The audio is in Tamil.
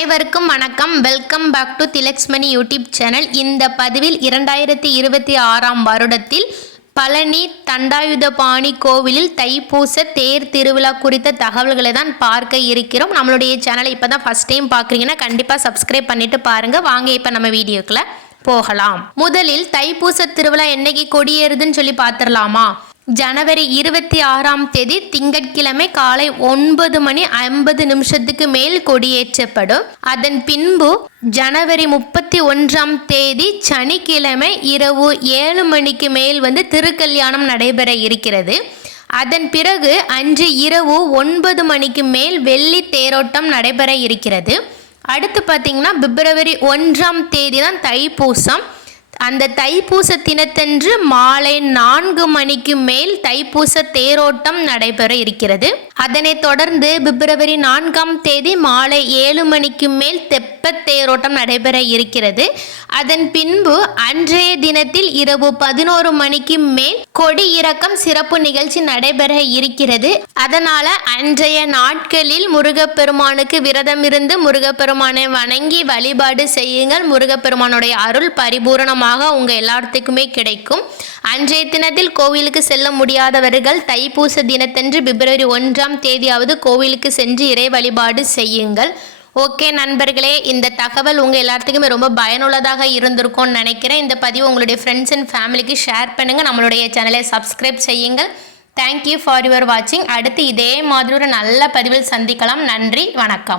அனைவருக்கும் வணக்கம். Welcome back to Thilaksmani YouTube channel இந்த பதிவில் இரண்டாயிரத்தி இருபத்தி ஆறாம் வருடத்தில் பழனி தண்டாயுதபாணி கோவிலில் தைப்பூச தேர் திருவிழா குறித்த தகவல்களை தான் பார்க்க இருக்கிறோம். நம்மளுடைய சேனலை இப்போ தான் ஃபஸ்ட் டைம் பார்க்குறீங்கன்னா கண்டிப்பாக சப்ஸ்கிரைப் பண்ணிட்டு பாருங்கள் வாங்க இப்போ நம்ம வீடியோக்குள்ளே போகலாம். முதலில் தைப்பூச திருவிழா என்னைக்கு கொடியேறுதுன்னு சொல்லி பார்த்துடலாமா? ஜனவரி இருபத்தி ஆறாம் தேதி திங்கட்கிழமை காலை ஒன்பது மணி ஐம்பது நிமிஷத்துக்கு மேல் கொடியேற்றப்படும். அதன் பின்பு ஜனவரி முப்பத்தி ஒன்றாம் தேதி சனிக்கிழமை இரவு ஏழு மணிக்கு மேல் வந்து திருக்கல்யாணம் நடைபெற இருக்கிறது. அதன் பிறகு அன்று இரவு ஒன்பது மணிக்கு மேல் வெள்ளி தேரோட்டம் நடைபெற இருக்கிறது. அடுத்து பார்த்தீங்கன்னா பிப்ரவரி ஒன்றாம் தேதி தான் தைப்பூசம். அந்த தைப்பூச தினத்தன்று மாலை நான்கு மணிக்கு மேல் தைப்பூச தேரோட்டம் நடைபெற இருக்கிறது. அதனைத் தொடர்ந்து பிப்ரவரி நான்காம் தேதி மாலை ஏழு மணிக்கு மேல் தெப்ப தேரோட்டம் நடைபெற இருக்கிறது. அதன் பின்பு அன்றைய தினத்தில் இரவு பதினோரு மணிக்கு மேல் கொடி இறக்கம் சிறப்பு நிகழ்ச்சி நடைபெற இருக்கிறது. அதனால அன்றைய நாட்களில் முருகப்பெருமானுக்கு விரதம் இருந்து முருகப்பெருமானை வணங்கி வழிபாடு செய்யுங்கள். முருகப்பெருமானுடைய அருள் பரிபூரணமாக உங்க எல்லாத்துக்குமே கிடைக்கும். அன்றைய தினத்தில் கோவிலுக்கு செல்ல முடியாதவர்கள் தைப்பூச தினத்தன்று பிப்ரவரி ஒன்றாம் தேதியாவது கோவிலுக்கு சென்று இறை வழிபாடு செய்யுங்கள். ஓகே நண்பர்களே இந்த தகவல் உங்கள் எல்லாத்துக்குமே ரொம்ப பயனுள்ளதாக இருந்திருக்கும்னு நினைக்கிறேன். இந்த பதிவு உங்களுடைய ஃப்ரெண்ட்ஸ் அண்ட் ஃபேமிலிக்கு ஷேர் பண்ணுங்கள் நம்மளுடைய சேனலை சப்ஸ்கிரைப் செய்யுங்கள். தேங்க்யூ ஃபார் யுவர் வாட்சிங் அடுத்து இதே மாதிரி ஒரு நல்ல பதிவில் சந்திக்கலாம். நன்றி வணக்கம்.